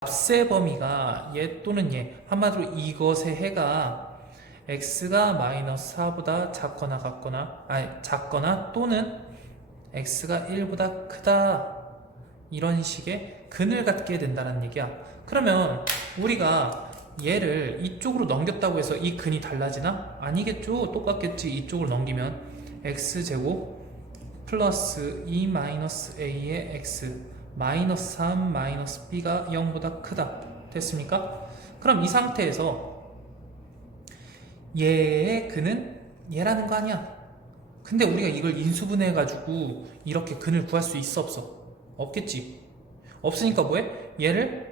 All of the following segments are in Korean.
값의 범위가 얘 또는 얘, 한마디로 이것의 해가 x가 마이너스 4보다 작거나 같거나, 작거나 또는 x가 1보다 크다, 이런 식의 근을 갖게 된다는 얘기야. 그러면 우리가 얘를 이쪽으로 넘겼다고 해서 이 근이 달라지나? 아니겠죠. 똑같겠지. 이쪽으로 넘기면 x제곱 플러스 2 마이너스 a의 x 마이너스 3 마이너스 b가 0보다 크다. 됐습니까? 그럼 이 상태에서 얘의 근은 얘라는 거 아니야. 근데 우리가 이걸 인수분해 가지고 이렇게 근을 구할 수 있어 없어? 없겠지. 없으니까 뭐해? 얘를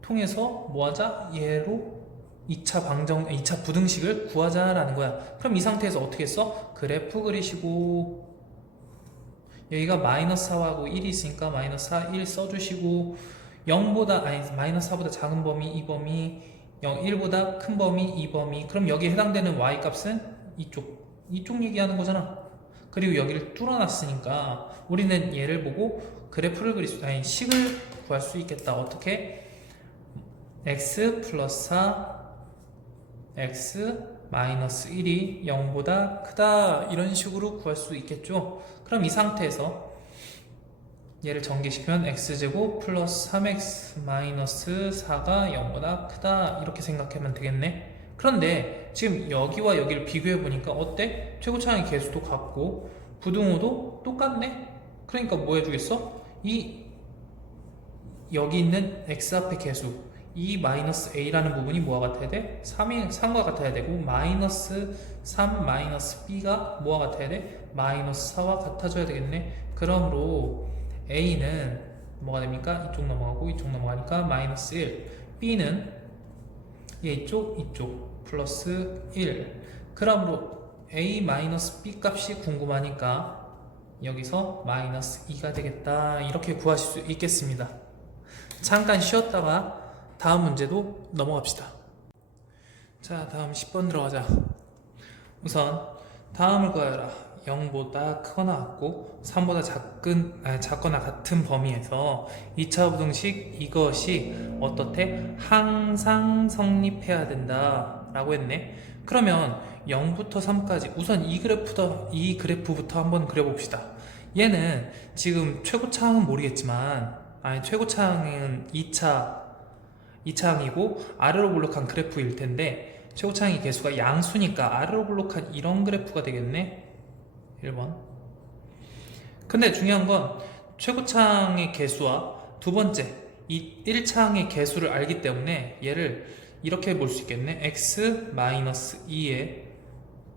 통해서 뭐하자? 얘로 2차 부등식을 구하자라는 거야. 그럼 이 상태에서 어떻게 써? 그래프 그리시고, 여기가 마이너스 4하고 1이 있으니까 마이너스 4, 1 써주시고, 0보다, 마이너스 4보다 작은 범위, 이 범위, 1보다 큰 범위, 이 범위. 그럼 여기에 해당되는 y 값은 이쪽 얘기하는 거잖아. 그리고 여기를 뚫어놨으니까 우리는 얘를 보고 그래프를 식을 구할 수 있겠다. 어떻게? x 플러스 4, x 마이너스 1이 0보다 크다, 이런 식으로 구할 수 있겠죠. 그럼 이 상태에서 얘를 전개시키면 x제곱 플러스 3x 마이너스 4가 0보다 크다, 이렇게 생각하면 되겠네. 그런데 지금 여기와 여기를 비교해 보니까 어때? 최고차항의 개수도 같고 부등호도 똑같네. 그러니까 뭐 해주겠어? 여기 있는 x 앞의 개수, 이 마이너스 a라는 부분이 뭐와 같아야 돼? 3과 같아야 되고, 마이너스 3 마이너스 b가 뭐와 같아야 돼? 마이너스 4와 같아져야 되겠네. 그러므로 a는 뭐가 됩니까? 이쪽 넘어가고 이쪽 넘어가니까 마이너스 1, b는 이쪽 플러스 1. 그러므로 a 마이너스 b 값이 궁금하니까 여기서 마이너스 2가 되겠다, 이렇게 구하실 수 있겠습니다. 잠깐 쉬었다가 다음 문제도 넘어갑시다. 자, 다음 10번 들어가자. 우선 다음을 구하여라. 0보다 크거나 같고 3보다 작거나 같은 범위에서 2차 부등식 이것이 어떻대? 항상 성립해야 된다 라고 했네. 그러면 0부터 3까지 우선 이 그래프부터 한번 그려봅시다. 얘는 지금 최고차항은 모르겠지만, 최고차항은 2차항이고 아래로 블록한 그래프일 텐데, 최고차항의 개수가 양수니까 아래로 블록한 이런 그래프가 되겠네. 1번. 근데 중요한 건 최고차항의 개수와 두 번째 이 1차항의 개수를 알기 때문에 얘를 이렇게 볼 수 있겠네. x-2의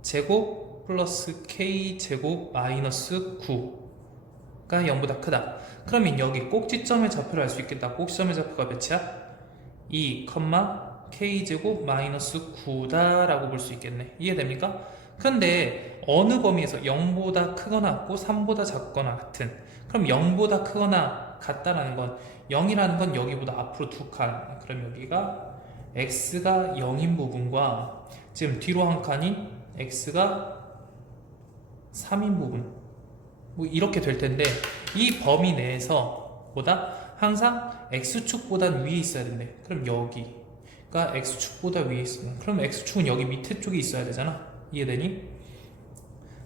제곱 플러스 k 제곱 마이너스 9가 0보다 크다. 그러면 여기 꼭지점의 좌표를 알 수 있겠다. 꼭지점의 좌표가 몇이야? 2, k제곱 마이너스 9다 라고 볼 수 있겠네. 이해됩니까? 근데 어느 범위에서 0보다 크거나 같고 3보다 작거나 같은, 그럼 0보다 크거나 같다라는 건 0이라는 건 여기보다 앞으로 두 칸, 그럼 여기가 x가 0인 부분과 지금 뒤로 한 칸인 x가 3인 부분, 뭐 이렇게 될 텐데, 이 범위 내에서 항상 x축보단 위에 있어야 된대. 그럼 여기가 x축보다 위에 있으면, 그럼 x축은 여기 밑에 쪽에 있어야 되잖아. 이해되니?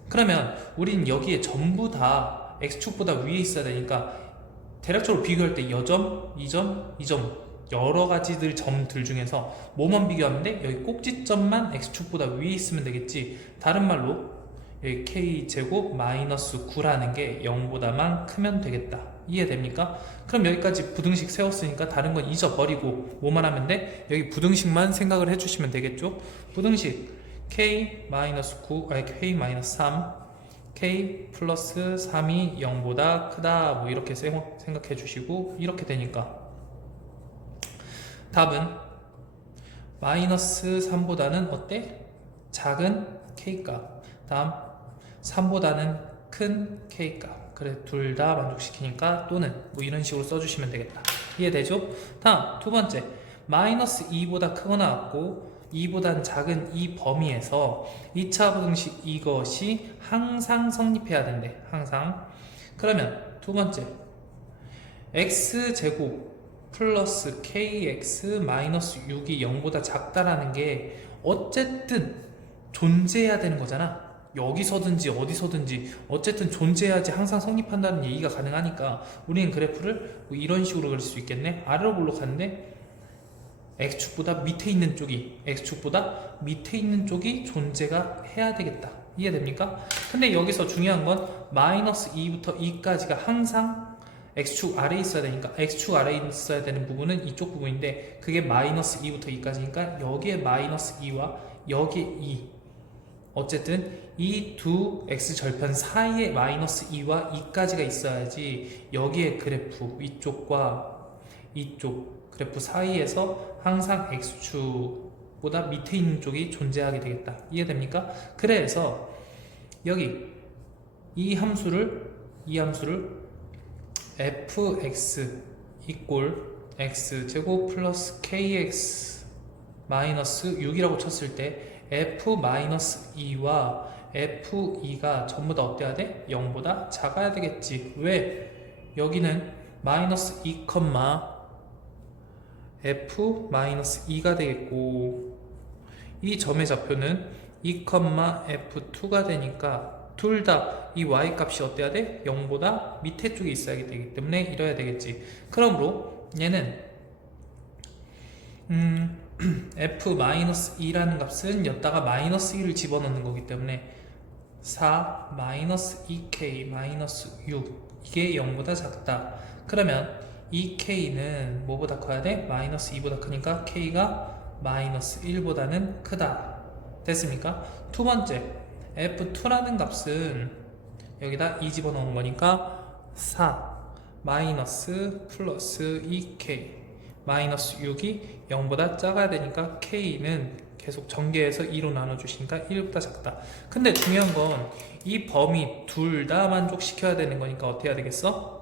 그러면 우린 여기에 전부 다 x축보다 위에 있어야 되니까 대략적으로 비교할 때 여점, 이점, 이점 여러 가지들 점들 중에서 뭐만 비교하는데 여기 꼭지점만 x축보다 위에 있으면 되겠지. 다른 말로 여기 k제곱 마이너스 9라는 게 0보다만 크면 되겠다. 이해됩니까? 그럼 여기까지 부등식 세웠으니까 다른 건 잊어버리고 뭐만 하면 돼? 여기 부등식만 생각을 해주시면 되겠죠? 부등식 k-9, k-3, k 플러스 3이 0보다 크다, 뭐 이렇게 생각해 주시고, 이렇게 되니까 답은 마이너스 3보다는 어때? 작은 k값, 다음 3보다는 큰 k값. 그래, 둘 다 만족시키니까 또는 뭐 이런 식으로 써주시면 되겠다. 이해되죠? 다음 두 번째, 마이너스 2보다 크거나 같고 2보단 작은 이 범위에서 2차 부등식 이것이 항상 성립해야 된대. 항상. 그러면 두 번째, x제곱 플러스 kx 마이너스 6이 0보다 작다라는 게 어쨌든 존재해야 되는 거잖아. 여기서든지 어디서든지 어쨌든 존재해야지 항상 성립한다는 얘기가 가능하니까 우리는 그래프를 뭐 이런 식으로 그릴 수 있겠네. 아래로 올라가는데 x축보다 밑에 있는 쪽이 존재가 해야 되겠다. 이해됩니까? 근데 여기서 중요한 건 마이너스 2부터 2까지가 항상 x축 아래에 있어야 되니까 x축 아래에 있어야 되는 부분은 이쪽 부분인데 그게 마이너스 2부터 2까지니까 여기에 마이너스 2와 여기에 2 어쨌든 이 두 x절편 사이에 마이너스 2와 2까지가 있어야지 여기에 그래프 이쪽과 이쪽 그래프 사이에서 항상 x축보다 밑에 있는 쪽이 존재하게 되겠다. 이해됩니까? 그래서 여기 이 함수를 fx 이꼴 x제곱 플러스 kx 마이너스 6이라고 쳤을 때 f-2와 f2가 전부 다 어때야 돼? 0보다 작아야 되겠지. 왜? 여기는 마이너스 2, f-2가 되겠고 이 점의 좌표는 2, f2가 되니까 둘 다 이 y값이 어때야 돼? 0보다 밑에 쪽에 있어야 되기 때문에 이래야 되겠지. 그러므로 얘는 f-2라는 값은 여기다가 마이너스 1을 집어넣는 거기 때문에 4 마이너스 2k 마이너스 6 이게 0보다 작다. 그러면 2k는 뭐보다 커야 돼? 마이너스 2보다 크니까 k가 마이너스 1보다는 크다. 됐습니까? 두 번째 f2라는 값은 여기다 2 집어넣은 거니까 4 마이너스 플러스 2k 마이너스 6이 0보다 작아야 되니까 k는 계속 전개해서 2로 나눠주시니까 1보다 작다. 근데 중요한 건 이 범위 둘 다 만족시켜야 되는 거니까 어떻게 해야 되겠어?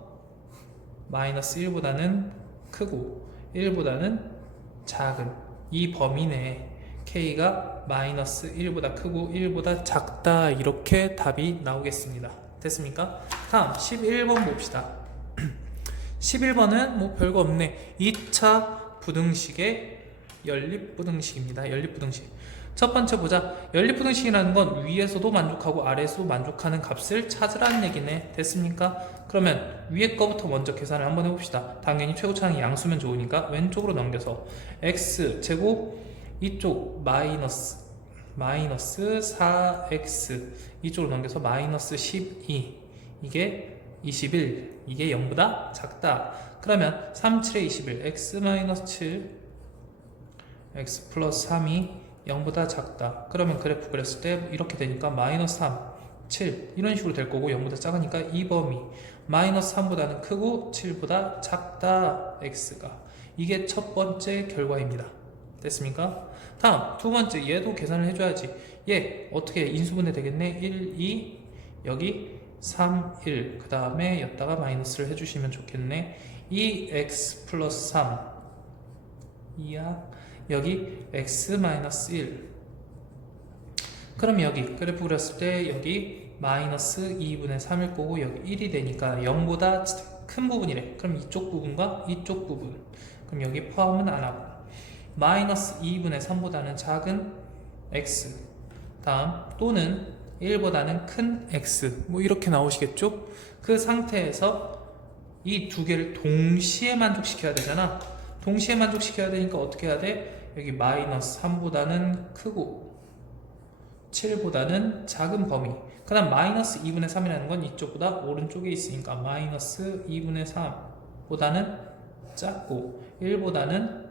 마이너스 1보다는 크고 1보다는 작은 이 범위 내에 k가 마이너스 1보다 크고 1보다 작다. 이렇게 답이 나오겠습니다. 됐습니까? 다음 11번 봅시다. 11번은 뭐 별거 없네. 2차 부등식의 연립부등식입니다. 연립부등식. 첫 번째 보자. 연립부등식이라는 건 위에서도 만족하고 아래에서도 만족하는 값을 찾으라는 얘기네. 됐습니까? 그러면 위에 거부터 먼저 계산을 한번 해봅시다. 당연히 최고차항이 양수면 좋으니까 왼쪽으로 넘겨서 x제곱 이쪽 마이너스 4x 이쪽으로 넘겨서 마이너스 12 이게 21 이게 0보다 작다. 그러면 3, 7에 21 x 마이너스 7 x 플러스 3이 0보다 작다. 그러면 그래프 그렸을 때 이렇게 되니까 마이너스 3, 7 이런 식으로 될 거고 0보다 작으니까 이 범위 마이너스 3보다는 크고 7보다 작다. x가 이게 첫 번째 결과입니다. 됐습니까? 다음 두 번째 얘도 계산을 해줘야지. 얘 어떻게 인수분해 되겠네. 1, 2 여기 3, 1 그 다음에 여기다가 마이너스를 해주시면 좋겠네. 2x 플러스 3 이야 여기 x 마이너스 1 그럼 여기 그래프 그렸을 때 여기 마이너스 2분의 3일 거고 여기 1이 되니까 0보다 큰 부분이래. 그럼 이쪽 부분과 이쪽 부분 그럼 여기 포함은 안 하고 마이너스 2분의 3보다는 작은 x 다음 또는 1보다는 큰 x 뭐 이렇게 나오시겠죠? 그 상태에서 이 두 개를 동시에 만족시켜야 되잖아. 동시에 만족시켜야 되니까 어떻게 해야 돼? 여기 마이너스 3보다는 크고 7보다는 작은 범위 그 다음 마이너스 2분의 3이라는 건 이쪽보다 오른쪽에 있으니까 마이너스 2분의 3보다는 작고 1보다는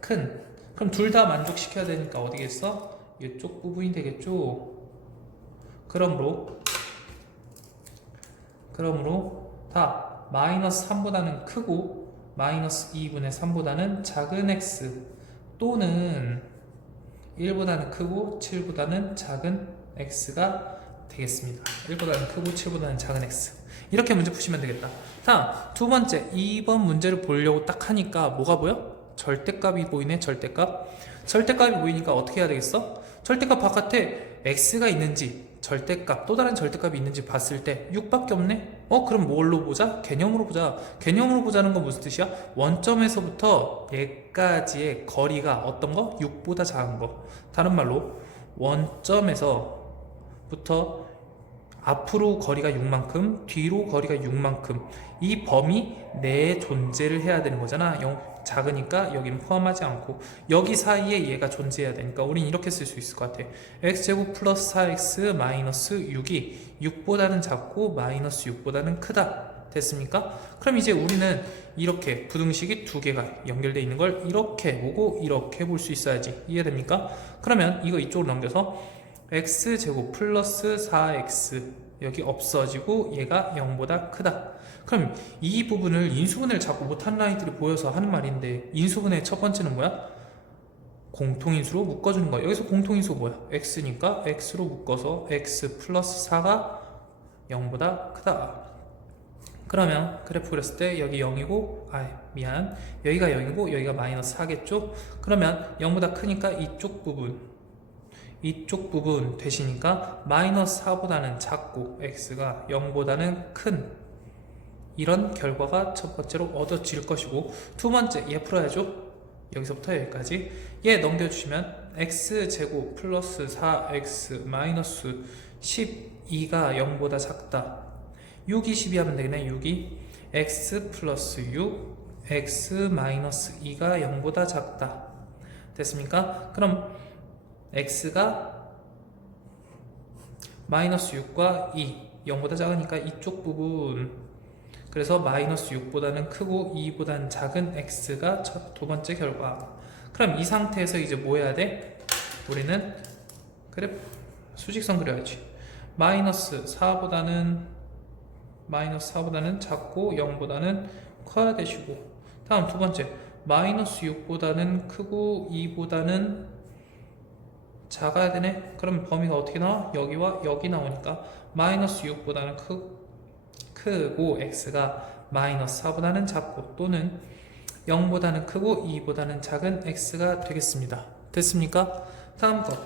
큰 그럼 둘 다 만족시켜야 되니까 어디겠어? 이쪽 부분이 되겠죠. 그러므로 다 마이너스 3보다는 크고 마이너스 2분의 3보다는 작은 x 또는 1보다는 크고 7보다는 작은 x가 되겠습니다. 1보다는 크고 7보다는 작은 x 이렇게 문제 푸시면 되겠다. 다음 두 번째 2번 문제를 보려고 딱 하니까 뭐가 보여? 절대값이 보이네. 절대값이 보이니까 어떻게 해야 되겠어? 절대값 바깥에 x가 있는지 절대값, 또 다른 절대값이 있는지 봤을 때 6밖에 없네? 그럼 뭘로 보자? 개념으로 보자. 개념으로 보자는 건 무슨 뜻이야? 원점에서부터 얘까지의 거리가 어떤 거? 6보다 작은 거. 다른 말로 원점에서부터 앞으로 거리가 6만큼, 뒤로 거리가 6만큼, 이 범위 내에 존재를 해야 되는 거잖아. 작으니까 여기는 포함하지 않고 여기 사이에 얘가 존재해야 되니까 우린 이렇게 쓸 수 있을 것 같아. x제곱 플러스 4x 마이너스 6이 6보다는 작고 마이너스 6보다는 크다. 됐습니까? 그럼 이제 우리는 이렇게 부등식이 두 개가 연결되어 있는 걸 이렇게 보고 이렇게 볼 수 있어야지. 이해됩니까? 그러면 이거 이쪽으로 넘겨서 x제곱 플러스 4x 여기 없어지고 얘가 0보다 크다. 그럼 이 부분을 인수분해를 자꾸 못하는 아이들이 보여서 하는 말인데, 인수분해 첫 번째는 뭐야? 공통인수로 묶어주는 거야. 여기서 공통인수 뭐야? x니까 x로 묶어서 x 플러스 4가 0보다 크다. 그러면 그래프 그렸을 때 여기 0이고 여기가 0이고 여기가 마이너스 4겠죠? 그러면 0보다 크니까 이쪽 부분 되시니까 마이너스 4보다는 작고 x가 0보다는 큰 이런 결과가 첫 번째로 얻어질 것이고, 두 번째 얘 풀어야죠. 여기서부터 여기까지 얘 넘겨주시면 x제곱 플러스 4x 마이너스 12가 0보다 작다. 6이 12 하면 되겠네. 6이 x 플러스 6 x 마이너스 2가 0보다 작다. 됐습니까? 그럼 x가 마이너스 6과 2 0보다 작으니까 이쪽 부분, 그래서 마이너스 6보다는 크고 2보다는 작은 x가 두 번째 결과. 그럼 이 상태에서 이제 뭐 해야 돼? 우리는 수직선 그려야지. 마이너스 4보다는 작고 0보다는 커야 되시고, 다음 두 번째 마이너스 6보다는 크고 2보다는 작아야 되네. 그럼 범위가 어떻게 나와? 여기와 여기 나오니까 마이너스 6보다는 크고 x가 마이너스 4보다는 작고 또는 0보다는 크고 2보다는 작은 x가 되겠습니다. 됐습니까? 다음 거.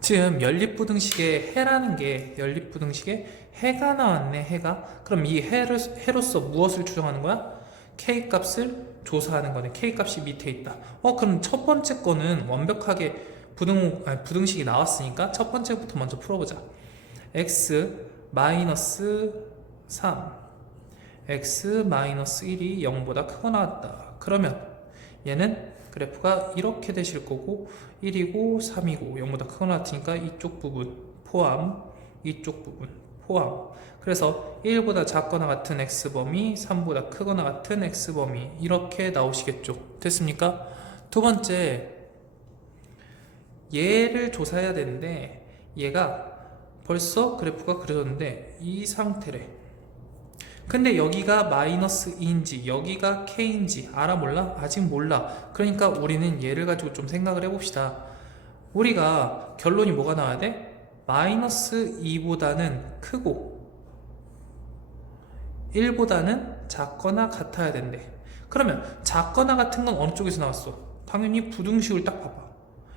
지금 연립부등식의 해라는 게, 연립부등식에 해가 나왔네. 해가. 그럼 이 해로서 무엇을 추정하는 거야? k 값을 조사하는 거네. k 값이 밑에 있다. 그럼 첫 번째 거는 완벽하게 부등식이 나왔으니까 첫 번째부터 먼저 풀어보자. x 마이너스 3 x 마이너스 1이 0보다 크거 나왔다. 그러면 얘는 그래프가 이렇게 되실 거고 1이고 3이고 0보다 크거 나왔으니까 이쪽 부분 포함, 이쪽 부분 포함. 그래서 1보다 작거나 같은 x범위, 3보다 크거나 같은 x범위 이렇게 나오시겠죠. 됐습니까? 두 번째, 얘를 조사해야 되는데 얘가 벌써 그래프가 그려졌는데 이 상태래. 근데 여기가 마이너스 2인지 여기가 k인지 알아 몰라? 아직 몰라. 그러니까 우리는 얘를 가지고 좀 생각을 해봅시다. 우리가 결론이 뭐가 나와야 돼? 마이너스 2보다는 크고 1보다는 작거나 같아야 된대. 그러면 작거나 같은 건 어느 쪽에서 나왔어? 당연히 부등식을 딱 봐봐.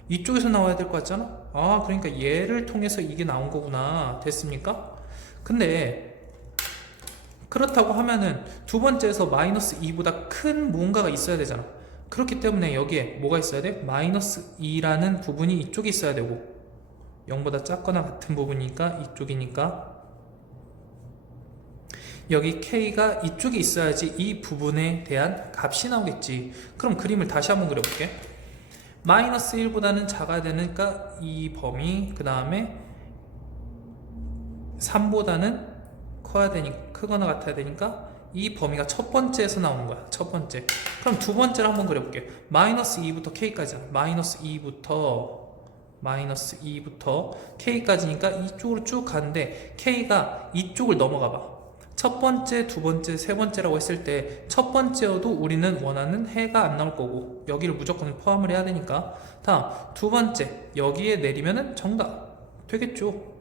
이쪽에서 나와야 될 것 같잖아? 그러니까 얘를 통해서 이게 나온 거구나. 됐습니까? 근데 그렇다고 하면은 두 번째에서 마이너스 2보다 큰 뭔가가 있어야 되잖아. 그렇기 때문에 여기에 뭐가 있어야 돼? 마이너스 2라는 부분이 이쪽에 있어야 되고 0보다 작거나 같은 부분이니까 이쪽이니까 여기 k가 이쪽에 있어야지 이 부분에 대한 값이 나오겠지. 그럼 그림을 다시 한번 그려볼게. 마이너스 1보다는 작아야 되니까 이 범위, 그 다음에 3보다는 커야 되니까, 크거나 같아야 되니까 이 범위가 첫 번째에서 나오는 거야. 첫 번째. 그럼 두 번째를 한번 그려볼게. 마이너스 2부터 k까지야. 마이너스 2부터 k까지니까 이쪽으로 쭉 가는데 k가 이쪽을 넘어가 봐. 첫 번째, 두 번째, 세 번째라고 했을 때 첫 번째여도 우리는 원하는 해가 안 나올 거고 여기를 무조건 포함을 해야 되니까 다음 두 번째 여기에 내리면은 정답 되겠죠.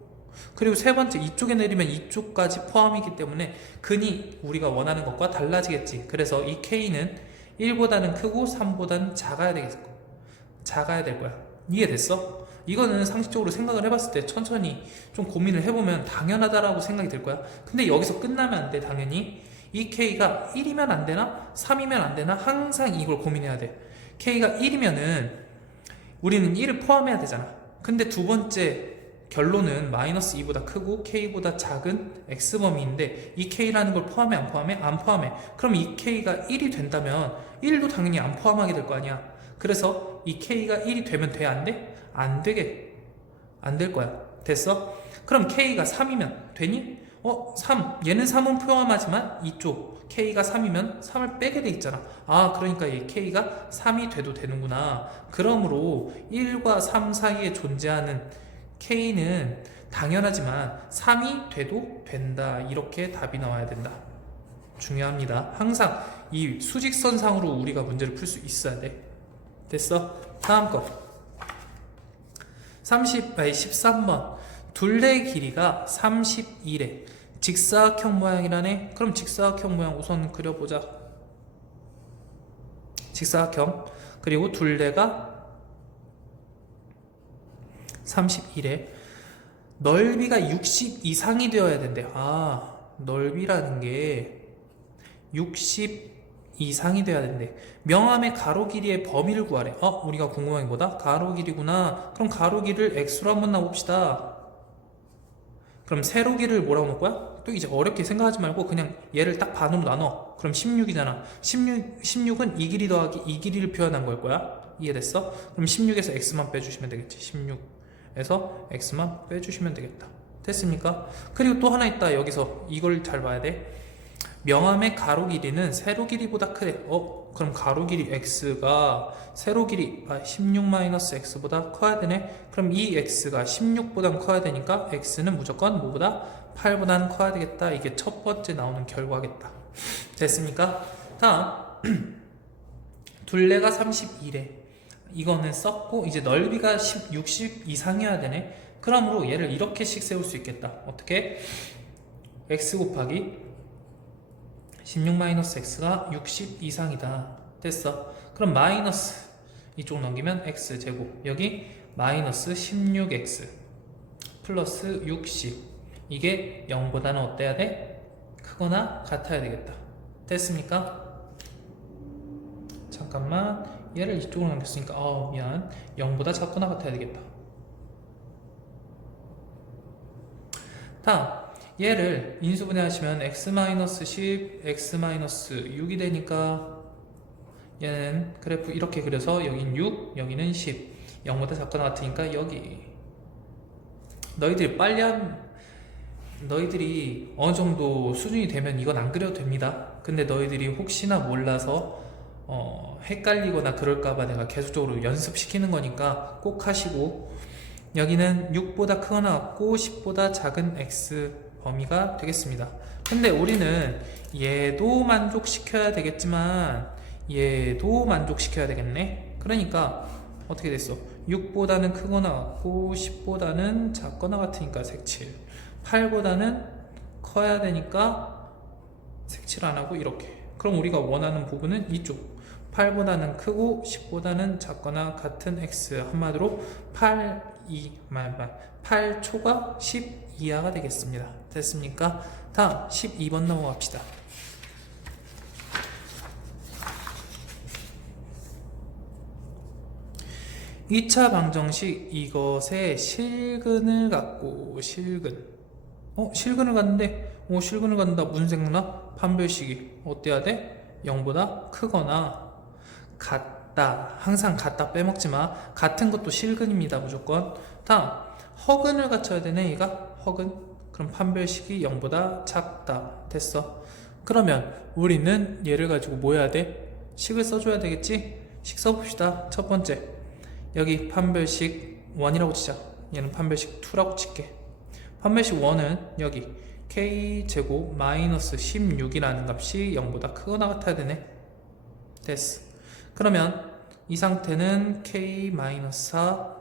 그리고 세 번째 이쪽에 내리면 이쪽까지 포함이기 때문에 근이 우리가 원하는 것과 달라지겠지. 그래서 이 k는 1보다는 크고 3보다는 작아야 되겠고 작아야 될 거야. 이해됐어? 이거는 상식적으로 생각을 해봤을 때 천천히 좀 고민을 해보면 당연하다라고 생각이 들 거야. 근데 여기서 끝나면 안 돼. 당연히 이 K가 1이면 안 되나 3이면 안 되나 항상 이걸 고민해야 돼. K가 1이면은 우리는 1을 포함해야 되잖아. 근데 두 번째 결론은 마이너스 2보다 크고 K보다 작은 X범위인데 이 K라는 걸 포함해 안 포함해? 안 포함해. 그럼 이 K가 1이 된다면 1도 당연히 안 포함하게 될 거 아니야. 그래서 이 K가 1이 되면 돼? 안 돼? 안 되게 안 될 거야. 됐어? 그럼 K가 3이면 되니? 3. 얘는 3은 포함하지만 이쪽 K가 3이면 3을 빼게 돼 있잖아. 아, 그러니까 이 K가 3이 돼도 되는구나. 그러므로 1과 3 사이에 존재하는 K는 당연하지만 3이 돼도 된다. 이렇게 답이 나와야 된다. 중요합니다. 항상 이 수직선상으로 우리가 문제를 풀 수 있어야 돼. 됐어? 다음 거 13번 둘레 길이가 31에 직사각형 모양이라네. 그럼 직사각형 모양 우선 그려보자. 직사각형 그리고 둘레가 31에 넓이가 60 이상이 되어야 된대. 아, 넓이라는 게 60 이상이 돼야 된대. 명암의 가로 길이의 범위를 구하래. 우리가 궁금한 게 뭐다? 가로 길이구나. 그럼 가로 길이를 x로 한번 나봅시다. 그럼 세로 길이를 뭐라고 놓을 거야? 또 이제 어렵게 생각하지 말고 그냥 얘를 딱 반으로 나눠. 그럼 16이잖아. 16은 이 길이 더하기 이 길이를 표현한 걸 거야. 이해됐어? 그럼 16에서 x만 빼주시면 되겠지. 16에서 x만 빼주시면 되겠다. 됐습니까? 그리고 또 하나 있다. 여기서 이걸 잘 봐야 돼. 명암의 가로 길이는 세로 길이보다 크대. 그럼 가로 길이 x가 세로 길이 16-x보다 커야 되네. 그럼 이 x가 16보단 커야 되니까 x는 무조건 뭐보다 8보다는 커야 되겠다. 이게 첫 번째 나오는 결과겠다. 됐습니까? 다음 둘레가 31에 이거는 썼고 이제 넓이가 60 이상이어야 되네. 그러므로 얘를 이렇게씩 세울 수 있겠다. 어떻게? x 곱하기 16-x가 60 이상이다. 됐어. 그럼 마이너스 이쪽 넘기면 x제곱 여기 마이너스 16x 플러스 60 이게 0보다는 어때야 돼? 크거나 같아야 되겠다. 됐습니까? 잠깐만 얘를 이쪽으로 넘겼으니까 미안 0보다 작거나 같아야 되겠다. 다음 얘를 인수분해하시면 x-10, x-6이 되니까 얘는 그래프 이렇게 그려서 여긴 6, 여기는 10 0보다 작거나 같으니까 여기 너희들이 어느 정도 수준이 되면 이건 안 그려도 됩니다. 근데 너희들이 혹시나 몰라서 헷갈리거나 그럴까봐 내가 계속적으로 연습시키는 거니까 꼭 하시고 여기는 6보다 크거나 같고 10보다 작은 x 범위가 되겠습니다. 근데 우리는 얘도 만족시켜야 되겠지만 얘도 만족시켜야 되겠네. 그러니까 어떻게 됐어? 6보다는 크거나 같고 10보다는 작거나 같으니까 색칠 8보다는 커야 되니까 색칠 안하고 이렇게. 그럼 우리가 원하는 부분은 이쪽 8보다는 크고 10보다는 작거나 같은 x 한마디로 8초가 10 이하가 되겠습니다. 됐습니까? 다음 12번 넘어갑시다. 이 차 방정식 이것의 실근을 갖고 실근을 갖는데 실근을 갖는다 무슨 생각나? 판별식이 어때야 돼? 0보다 크거나 같다. 항상 같다 빼먹지마. 같은 것도 실근입니다. 무조건. 다음 허근을 갖춰야 되네. 얘가 허근. 그럼 판별식이 0보다 작다. 됐어. 그러면 우리는 얘를 가지고 뭐 해야 돼? 식을 써줘야 되겠지? 식 써봅시다. 첫 번째 여기 판별식 1이라고 치자. 얘는 판별식 2라고 칠게. 판별식 1은 여기 k제곱 마이너스 16이라는 값이 0보다 크거나 같아야 되네. 됐어. 그러면 이 상태는 k-4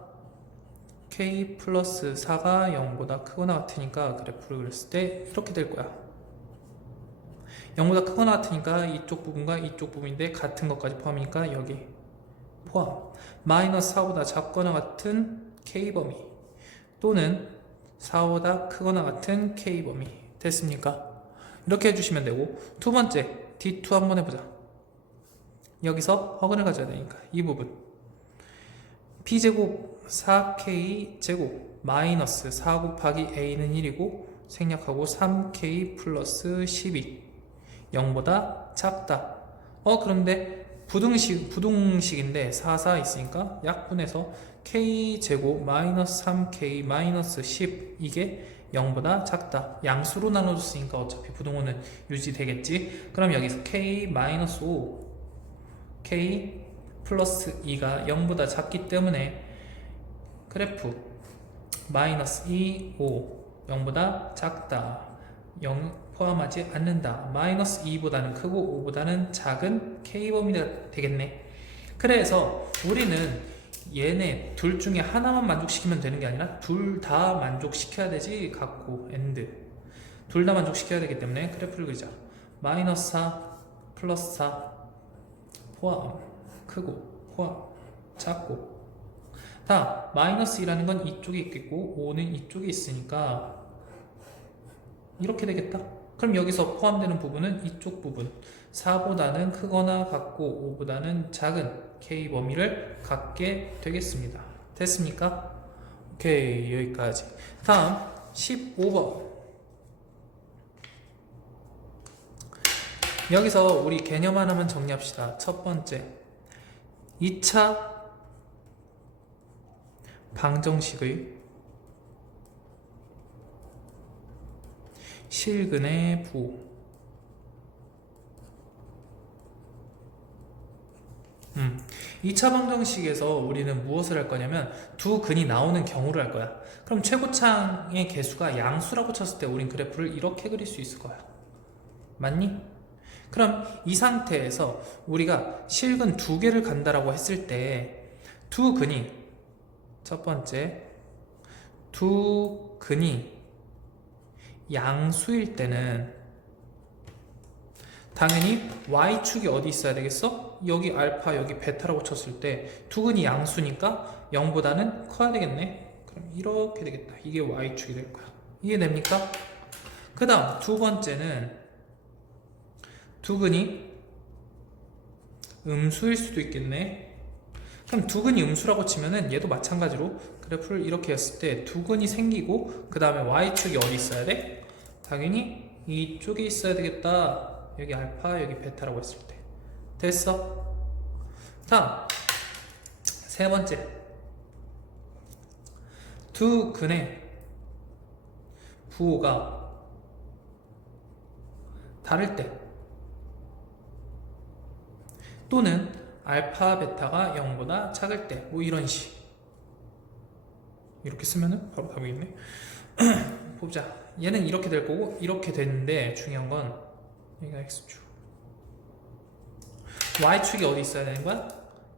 k 플러스 4가 0보다 크거나 같으니까 그래프를 그렸을 때 이렇게 될 거야. 0보다 크거나 같으니까 이쪽 부분과 이쪽 부분인데 같은 것까지 포함이니까 여기 포함 마이너스 4보다 작거나 같은 K범위 또는 4보다 크거나 같은 K범위 됐습니까? 이렇게 해주시면 되고 두 번째 D2 한번 해보자. 여기서 허근을 가져야 되니까 이 부분 B제곱 4K 제곱 마이너스 4 곱하기 A는 1이고 생략하고 3K 플러스 12 0보다 작다. 그런데 부동식인데 4, 4 있으니까 약분해서 K제곱 마이너스 3K 마이너스 10 이게 0보다 작다. 양수로 나눠줬으니까 어차피 부동호는 유지되겠지. 그럼 여기서 K 마이너스 5 K 플러스 2가 0보다 작기 때문에 그래프 마이너스 2, 5 0보다 작다. 0 포함하지 않는다. 마이너스 2보다는 크고 5보다는 작은 K범위가 되겠네. 그래서 우리는 얘네 둘 중에 하나만 만족시키면 되는 게 아니라 둘 다 만족시켜야 되지. 갖고 엔드 둘 다 만족시켜야 되기 때문에 그래프를 그리자. 마이너스 4 플러스 4 포함 크고 포함 작고 다 마이너스 2라는 건 이쪽에 있겠고 5는 이쪽에 있으니까 이렇게 되겠다. 그럼 여기서 포함되는 부분은 이쪽 부분 4보다는 크거나 같고 5보다는 작은 K범위를 갖게 되겠습니다. 됐습니까? 오케이, 여기까지. 다음 15번. 여기서 우리 개념 하나만 정리합시다. 첫 번째 2차 방정식의 실근의 부호 2차 방정식에서 우리는 무엇을 할 거냐면 두 근이 나오는 경우를 할 거야. 그럼 최고창의 개수가 양수라고 쳤을 때 우린 그래프를 이렇게 그릴 수 있을 거야. 맞니? 그럼 이 상태에서 우리가 실근 두 개를 간다라고 했을 때 두 근이 첫 번째 두 근이 양수일 때는 당연히 y축이 어디 있어야 되겠어? 여기 알파 여기 베타라고 쳤을 때 두 근이 양수니까 0보다는 커야 되겠네. 그럼 이렇게 되겠다. 이게 y축이 될 거야. 이해됩니까? 그 다음 두 번째는 두 근이 음수일 수도 있겠네. 그럼 두 근이 음수라고 치면은 얘도 마찬가지로 그래프를 이렇게 했을 때 두 근이 생기고 그 다음에 y축이 어디 있어야 돼? 당연히 이쪽에 있어야 되겠다. 여기 알파 여기 베타라고 했을 때 됐어? 다음 세 번째 두 근의 부호가 다를 때 또는 알파 베타가 0보다 작을 때 뭐 이런 식 이렇게 쓰면은 바로 답이겠네. 보자. 얘는 이렇게 될 거고 이렇게 되는데 중요한 건 여기가 x축 y축이 어디 있어야 되는 거야?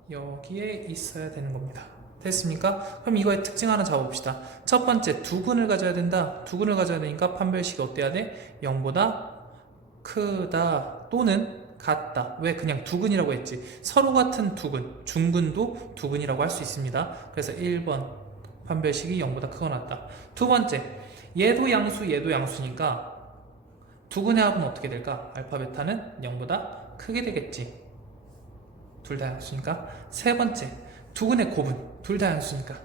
여기에 있어야 되는 겁니다. 됐습니까? 그럼 이거의 특징 하나 잡아봅시다. 첫 번째 두 근을 가져야 된다. 두 근을 가져야 되니까 판별식이 어때야 돼? 0보다 크다 또는 같다. 왜? 그냥 두 근이라고 했지. 서로 같은 두 근, 중근도 두 근이라고 할 수 있습니다. 그래서 1번 판별식이 0보다 크거나 같다. 두 번째 얘도 양수 얘도 양수니까 두 근의 합은 어떻게 될까? 알파 베타는 0보다 크게 되겠지. 둘 다 양수니까. 세 번째 두 근의 곱은 둘 다 양수니까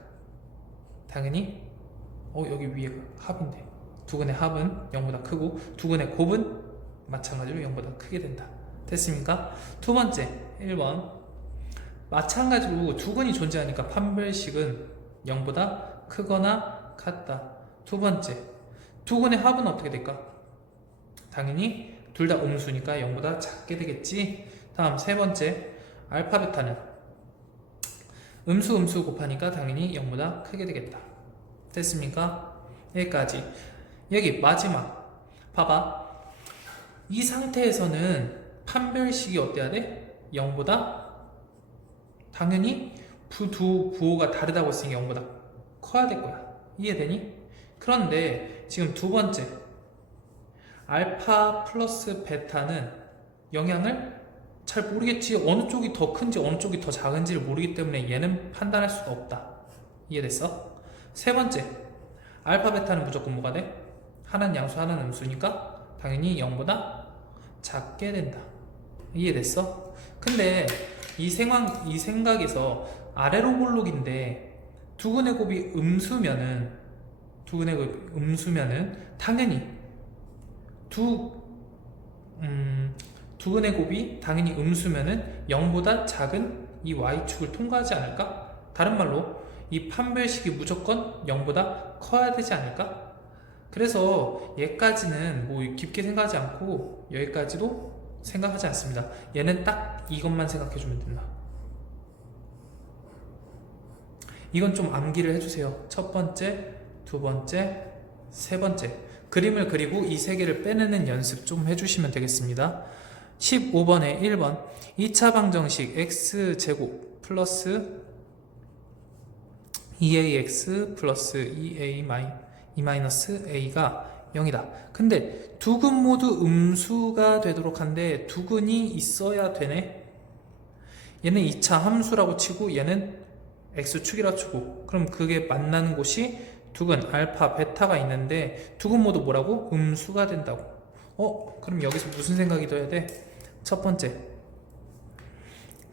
당연히 여기 위에 합인데 두 근의 합은 0보다 크고 두 근의 곱은 마찬가지로 0보다 크게 된다. 됐습니까? 두 번째 1번 마찬가지로 두 근이 존재하니까 판별식은 0보다 크거나 같다. 두 번째 두 근의 합은 어떻게 될까? 당연히 둘 다 음수니까 0보다 작게 되겠지. 다음 세 번째 알파 베타는 음수 곱하니까 당연히 0보다 크게 되겠다. 됐습니까? 여기까지. 여기 마지막 봐봐. 이 상태에서는 판별식이 어때야 돼? 0보다 당연히 두 부호가 다르다고 했으니까 0보다 커야 될 거야. 이해되니? 그런데 지금 두 번째 알파 플러스 베타는 영향을 잘 모르겠지. 어느 쪽이 더 큰지 어느 쪽이 더 작은지를 모르기 때문에 얘는 판단할 수가 없다. 이해됐어? 세 번째, 알파 베타는 무조건 뭐가 돼? 하나는 양수 하나는 음수니까 당연히 0보다 작게 된다. 이해됐어? 근데 이 생각에서 아래로 볼록인데 두근의 곱이 음수면은 당연히 두근의 곱이 당연히 음수면은 0보다 작은 이 y축을 통과하지 않을까? 다른 말로 이 판별식이 무조건 0보다 커야 되지 않을까? 그래서 얘까지는 뭐 깊게 생각하지 않고 여기까지도 생각하지 않습니다. 얘는 딱 이것만 생각해주면 된다. 이건 좀 암기를 해주세요. 첫 번째, 두 번째, 세 번째 그림을 그리고 이 세 개를 빼내는 연습 좀 해주시면 되겠습니다. 15번에 1번 2차 방정식 x제곱 플러스 2ax 플러스 2a-a가 0이다. 근데 두근 모두 음수가 되도록 한데 두근이 있어야 되네. 얘는 2차 함수라고 치고 얘는 x축이라고 치고 그럼 그게 만나는 곳이 두근 알파 베타가 있는데 두근 모두 뭐라고? 음수가 된다고. 그럼 여기서 무슨 생각이 들어야 돼? 첫 번째,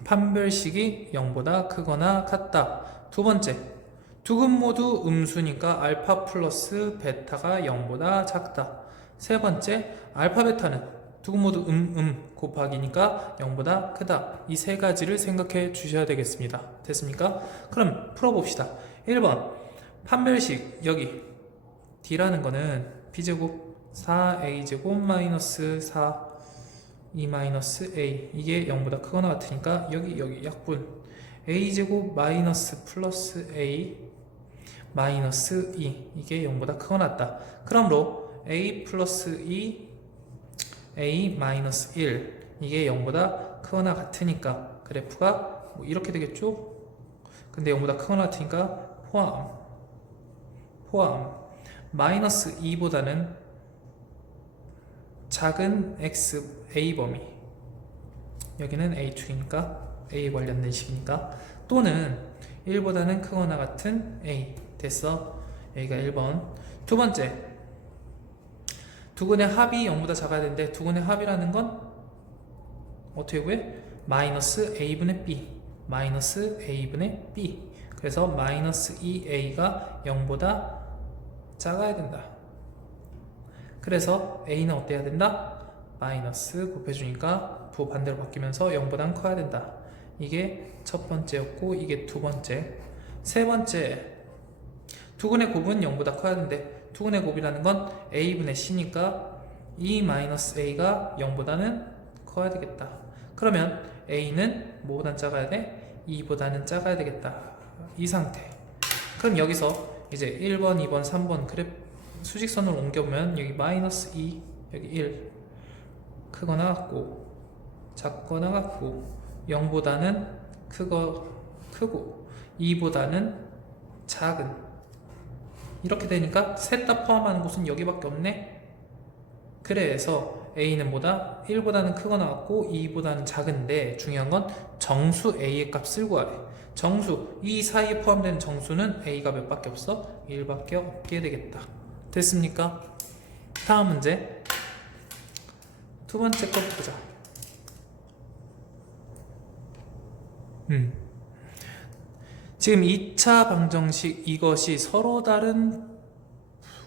판별식이 0보다 크거나 같다. 두 번째, 두근 모두 음수니까 알파 플러스 베타가 0보다 작다. 세 번째, 알파 베타는 두근 모두 곱하기니까 0보다 크다. 이 세 가지를 생각해 주셔야 되겠습니다. 됐습니까? 그럼 풀어봅시다. 1번 판별식 여기 D라는 거는 B제곱 4A제곱 마이너스 4E-A 이게 0보다 크거나 같으니까 여기 약분 A제곱 마이너스 플러스 A 마이너스 2 이게 0보다 크거나 같다. 그러므로 A 플러스 2 A 마이너스 1 이게 0보다 크거나 같으니까 그래프가 뭐 이렇게 되겠죠? 근데 0보다 크거나 같으니까 포함 마이너스 2보다는 작은 x a 범위 여기는 a축이니까 a 관련된 식이니까 또는 1보다는 크거나 같은 a 됐어. 여기가 1번. 두 번째, 두근의 합이 0보다 작아야 되는데 두근의 합이라는 건 어떻게 구해? 마이너스 a분의 b 마이너스 a분의 b 그래서 마이너스 2a가 0보다 작아야 된다. 그래서 a는 어때야 된다? 마이너스 곱해주니까 부 반대로 바뀌면서 0보단 커야 된다. 이게 첫 번째였고 이게 두 번째. 세 번째, 두근의 곱은 0보다 커야 되는데 두근의 곱이라는 건 a분의 c니까 2-a가 0보다는 커야 되겠다. 그러면 a는 뭐보단 작아야 돼? 2보다는 작아야 되겠다. 이 상태. 그럼 여기서 이제 1번, 2번, 3번 그래프 수직선으로 옮겨보면 여기 마이너스 2, 여기 1 크거나 같고 작거나 같고 0보다는 크고 2보다는 작은 이렇게 되니까 셋 다 포함하는 곳은 여기밖에 없네. 그래서 A는 뭐다? 1보다는 크거나 같고 2보다는 작은데 중요한 건 정수 A의 값을 구하래. 정수, 이 사이에 포함되는 정수는 A가 몇 밖에 없어? 1밖에 없게 되겠다. 됐습니까? 다음 문제 두 번째 거 보자. 지금 2차 방정식 이것이 서로 다른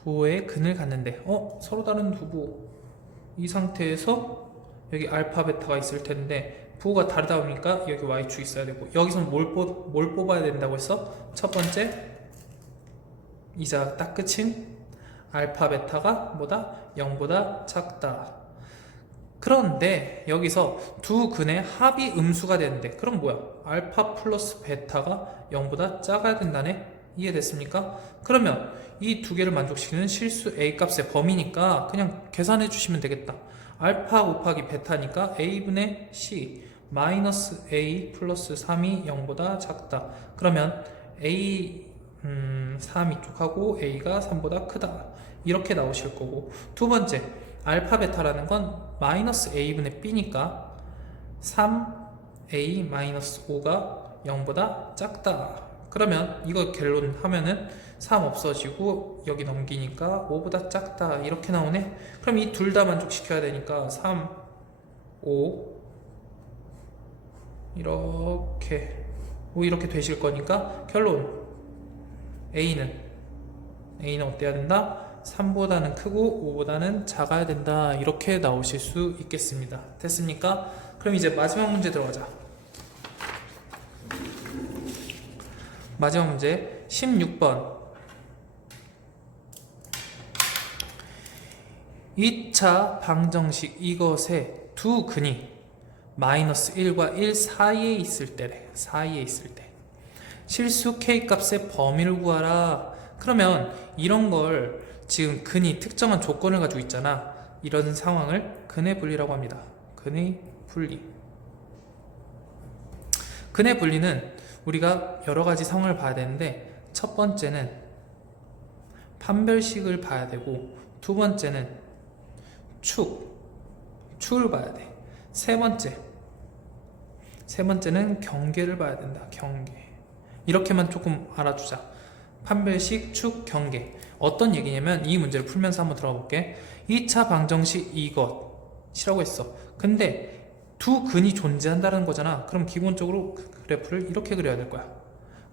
부호의 근을 갖는데 서로 다른 두 부호 이 상태에서 여기 알파 베타가 있을 텐데 부호가 다르다 보니까 여기 y축이 있어야 되고 여기서는 뭘 뽑아야 된다고 했어? 첫 번째 이자 딱 끝인 알파 베타가 뭐다? 0보다 작다. 그런데 여기서 두 근의 합이 음수가 되는데 그럼 뭐야? 알파 플러스 베타가 0보다 작아야 된다네? 이해됐습니까? 그러면 이 두 개를 만족시키는 실수 A 값의 범위니까 그냥 계산해 주시면 되겠다. 알파 곱하기 베타니까 A분의 C 마이너스 A 플러스 3이 0보다 작다. 그러면 A 3 이쪽하고 A가 3보다 크다. 이렇게 나오실 거고 두 번째 알파 베타라는 건 마이너스 a분의 b니까 3a-5가 0보다 작다. 그러면 이거 결론 하면은 3 없어지고 여기 넘기니까 5보다 작다 이렇게 나오네. 그럼 이 둘 다 만족시켜야 되니까 3, 5 이렇게 되실 거니까 결론 A는 어때야 된다? 3보다는 크고 5보다는 작아야 된다. 이렇게 나오실 수 있겠습니다. 됐습니까? 그럼 이제 마지막 문제 들어가자. 마지막 문제 16번. 2차 방정식 이것의 두 근이 마이너스 1과 1 사이에 있을 때래. 사이에 있을 때 실수 k 값의 범위를 구하라. 그러면 이런 걸 지금 근이 특정한 조건을 가지고 있잖아. 이런 상황을 근의 분리라고 합니다. 근의 분리. 근의 분리는 우리가 여러 가지 상황을 봐야 되는데, 첫 번째는 판별식을 봐야 되고, 두 번째는 축을 봐야 돼. 세 번째는 경계를 봐야 된다. 경계. 이렇게만 조금 알아두자. 판별식, 축, 경계. 어떤 얘기냐면 이 문제를 풀면서 한번 들어가 볼게. 2차 방정식 이것이라고 했어. 근데 두 근이 존재한다는 거잖아. 그럼 기본적으로 그래프를 이렇게 그려야 될 거야.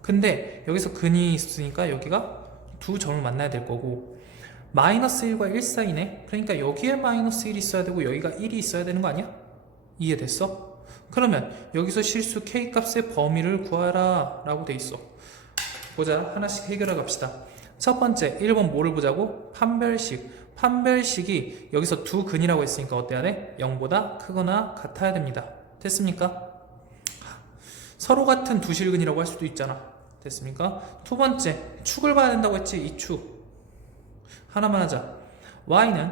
근데 여기서 근이 있으니까 여기가 두 점을 만나야 될 거고, 마이너스 1과 1 사이네. 그러니까 여기에 마이너스 1이 있어야 되고 여기가 1이 있어야 되는 거 아니야? 이해됐어? 그러면 여기서 실수 k 값의 범위를 구하라 라고 돼 있어. 보자. 하나씩 해결해 갑시다. 첫 번째 1번 뭐를 보자고? 판별식. 판별식이 여기서 두 근이라고 했으니까 어때야 돼? 0보다 크거나 같아야 됩니다. 됐습니까? 서로 같은 두 실근이라고 할 수도 있잖아. 됐습니까? 두 번째 축을 봐야 된다고 했지. 이 축 하나만 하자. y는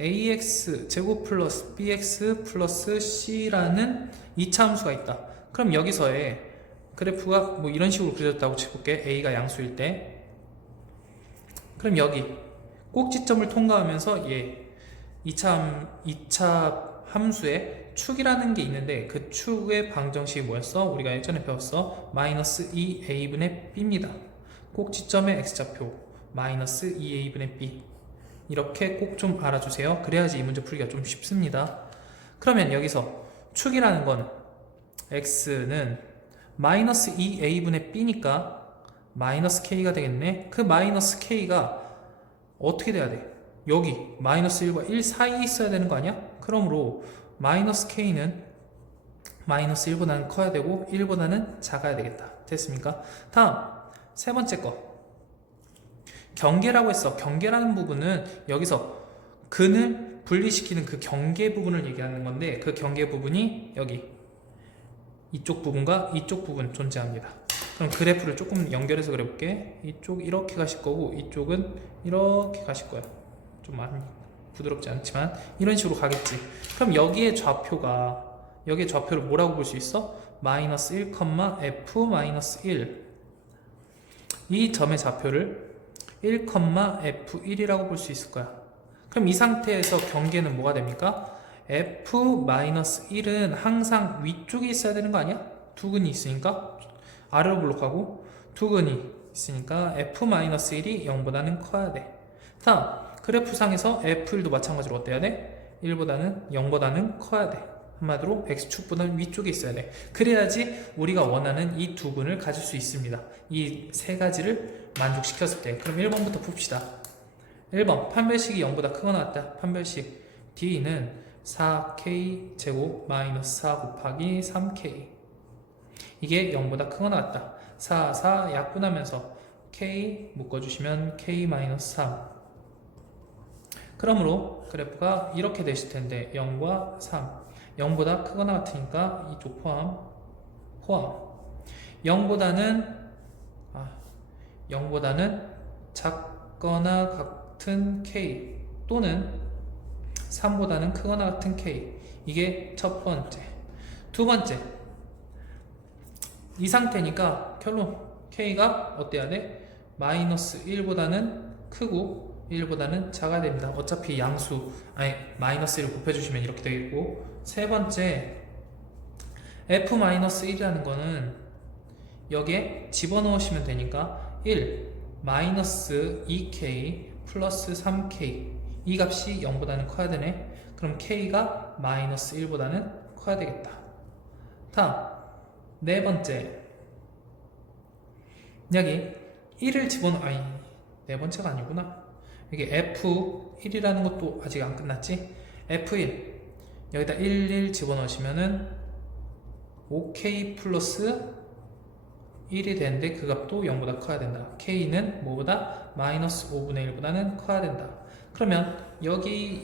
ax 제곱 플러스 bx 플러스 c라는 2차 함수가 있다. 그럼 여기서의 그래프가 뭐 이런 식으로 그려졌다고 쳐볼게. a가 양수일 때. 그럼 여기 꼭지점을 통과하면서 얘 2차 함수에 축이라는 게 있는데, 그 축의 방정식이 뭐였어? 우리가 예전에 배웠어. 마이너스 2a분의 b입니다. 꼭지점의 x좌표 마이너스 2a분의 b. 이렇게 꼭 좀 알아주세요. 그래야지 이 문제 풀기가 좀 쉽습니다. 그러면 여기서 축이라는 건 x는 마이너스 2a분의 b니까 마이너스 k가 되겠네. 그 마이너스 k가 어떻게 돼야 돼? 여기 마이너스 1과 1 사이에 있어야 되는 거 아니야? 그러므로 마이너스 k는 마이너스 1보다는 커야 되고 1보다는 작아야 되겠다. 됐습니까? 다음 세 번째 거 경계라고 했어. 경계라는 부분은 여기서 근을 분리시키는 그 경계 부분을 얘기하는 건데, 그 경계 부분이 여기 이쪽 부분과 이쪽 부분 존재합니다. 그럼 그래프를 조금 연결해서 그려볼게. 이쪽 이렇게 가실 거고 이쪽은 이렇게 가실 거야. 좀 많이 부드럽지 않지만 이런 식으로 가겠지. 그럼 여기에 좌표를 뭐라고 볼 수 있어? 마이너스 1, f 마이너스 1. 이 점의 좌표를 1, f1이라고 볼 수 있을 거야. 그럼 이 상태에서 경계는 뭐가 됩니까? f-1은 항상 위쪽에 있어야 되는 거 아니야? 두 근이 있으니까 아래로 블록하고, 두 근이 있으니까 f-1이 0보다는 커야 돼. 다음 그래프상에서 f1도 마찬가지로 어때야 돼? 1보다는 0보다는 커야 돼. 한마디로 x축보다는 위쪽에 있어야 돼. 그래야지 우리가 원하는 이 두 근을 가질 수 있습니다. 이 세 가지를 만족시켰을 때. 그럼 1번부터 풉시다. 1번 판별식이 0보다 크거나 같다. 판별식 d는 4k 제곱 마이너스 4 곱하기 3k. 이게 0보다 크거나 같다. 4 약분하면서 k 묶어주시면 k 마이너스 3. 그러므로 그래프가 이렇게 되실 텐데 0과 3. 0보다 크거나 같으니까 이쪽 포함 0보다는 작거나 같은 k 또는 3보다는 크거나 같은 k. 이게 첫 번째. 두 번째, 이 상태니까 결론 k가 어때야 돼? 마이너스 1보다는 크고 1보다는 작아야 됩니다. 어차피 양수, 아니 마이너스 1 곱해주시면 이렇게 되겠고, 세 번째 f-1이라는 거는 여기에 집어넣으시면 되니까 1 마이너스 2k 플러스 3k, 이 값이 0보다는 커야 되네. 그럼 k가 마이너스 1보다는 커야 되겠다. 다음 네 번째, 여기 1을 아니 네 번째가 아니구나. 여기 f1이라는 것도 아직 안 끝났지. f1 여기다 1 집어넣으시면은 5k 플러스 1이 되는데 그 값도 0보다 커야 된다. k는 뭐보다? 마이너스 5분의 1보다는 커야 된다. 그러면 여기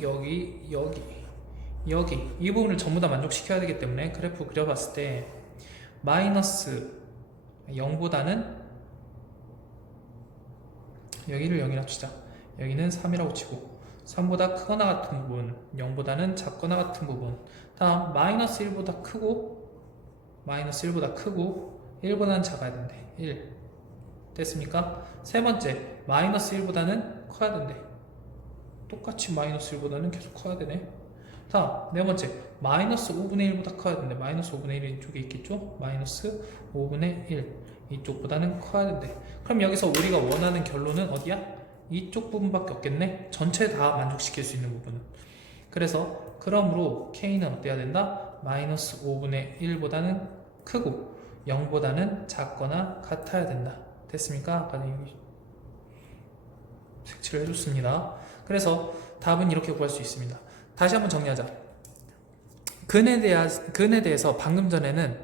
이 부분을 전부 다 만족시켜야 되기 때문에 그래프 그려봤을 때 마이너스 0보다는, 여기를 0이라 치자. 여기는 3이라고 치고, 3보다 크거나 같은 부분, 0보다는 작거나 같은 부분. 다음 마이너스 1보다 크고 1보다는 작아야 된대. 1 됐습니까? 세 번째, 마이너스 1보다는 커야 된대. 똑같이 마이너스 1보다는 계속 커야 되네. 다음 네 번째, 마이너스 5분의 1보다 커야 된대. 마이너스 5분의 1이 이쪽에 있겠죠? 마이너스 5분의 1 이쪽보다는 커야 된대. 그럼 여기서 우리가 원하는 결론은 어디야? 이쪽 부분밖에 없겠네. 전체 다 만족시킬 수 있는 부분은. 그래서 그러므로 k는 어때야 된다? 마이너스 5분의 1보다는 크고 0보다는 작거나 같아야 된다. 됐습니까? 아까 여기 색칠을 해줬습니다. 그래서 답은 이렇게 구할 수 있습니다. 다시 한번 정리하자. 근에 대해서 방금 전에는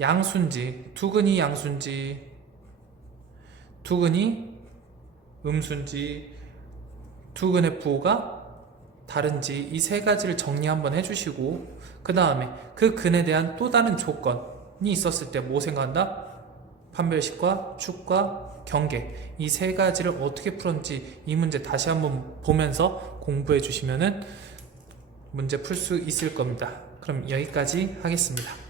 양수인지 두근이 양수인지 두근이 음수인지 두근의 부호가 다른지 이 세 가지를 정리 한번 해주시고, 그 다음에 그 근에 대한 또 다른 조건이 있었을 때 뭐 생각한다? 판별식과 축과 경계, 이 세 가지를 어떻게 풀었는지 이 문제 다시 한번 보면서 공부해 주시면은 문제 풀 수 있을 겁니다. 그럼 여기까지 하겠습니다.